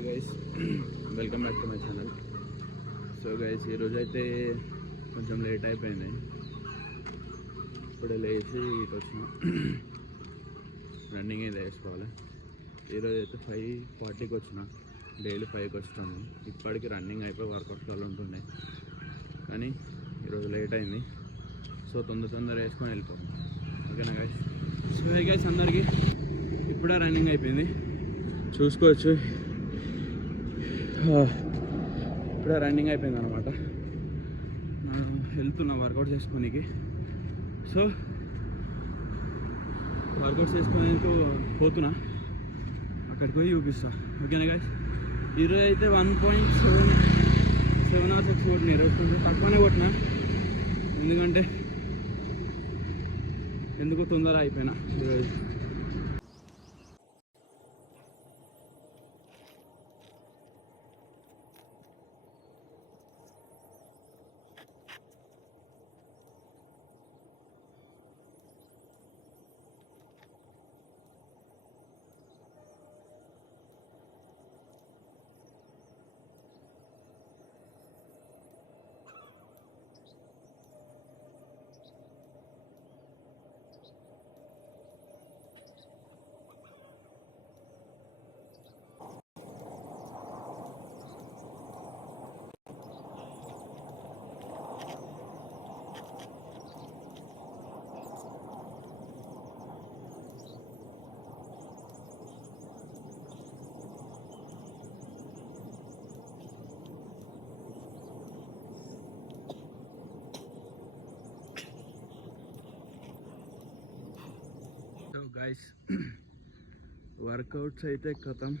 Hi guys, welcome back to my channel. So guys, ఈరోజు అయితే కొంచెం లేట్ అయిపోయింది. ఇప్పుడు లేచి ఇటు వచ్చిన రన్నింగ్ అయితే వేసుకోవాలి. ఈరోజు అయితే 5:40కి వచ్చిన. డైలీ 5కి వస్తాను. ఇప్పటికి రన్నింగ్ అయిపోయి వర్కౌట్ కాలు ఉంటుండే, కానీ ఈరోజు లేట్ అయింది. సో తొందర వేసుకొని వెళ్ళిపోతాం. ఓకేనా గైస్? సో హై గైస్, అందరికీ ఇప్పుడే రన్నింగ్ అయిపోయింది, చూసుకోవచ్చు. ఇప్పుడే రన్నింగ్ అయిపోయింది అనమాట. నేను వెళ్తున్నా వర్కౌట్ చేసుకోనికి. సో వర్కౌట్ చేసుకోనికి పోతున్నా, అక్కడికి పోయి చూపిస్తా. ఓకేనా గైస్? ఈరోజు అయితే 1.7 or 6 కొట్టిన. ఈరోజు కొంచెం తక్కువనే కొట్టిన, ఎందుకంటే ఎందుకు తొందర అయిపోయినా ఈరోజు. సో గైస్, వర్కౌట్స్ అయితే ఖతం.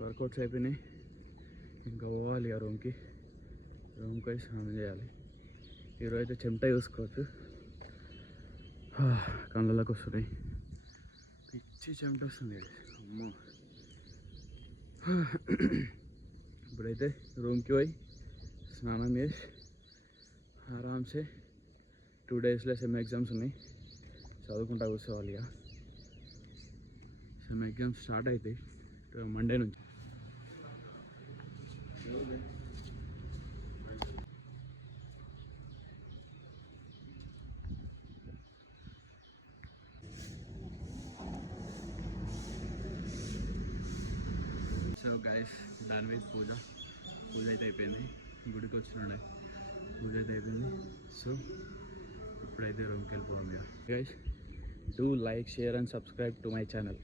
వర్కౌట్స్ అయిపోయినాయి. ఇంకా పోవాలి ఆ రూమ్కి పోయి స్నానం చేయాలి. ఈరోజు అయితే చెమట చూసుకోవచ్చు, కళ్ళలోకి వస్తున్నాయి. పిచ్చి చెమట వస్తుంది, అమ్మో. ఇప్పుడైతే రూమ్కి పోయి స్నానం చేసి ఆరామ్సే 2 డేస్లో సెమ్ ఎగ్జామ్స్ ఉన్నాయి, చదువుకుంటా కూర్చోవాలి. ఇక సెమ్ ఎగ్జామ్స్ స్టార్ట్ అవుతాయి మండే నుంచి. సో గైస్, డన్ విత్ పూజ అయితే అయిపోయింది. గుడికి వచ్చినాడే, పూజ అయితే అయిపోయింది. సో ఇప్పుడైతే రూమ్కి వెళ్ళిపోవాలి. Guys, do like, share and subscribe to my channel.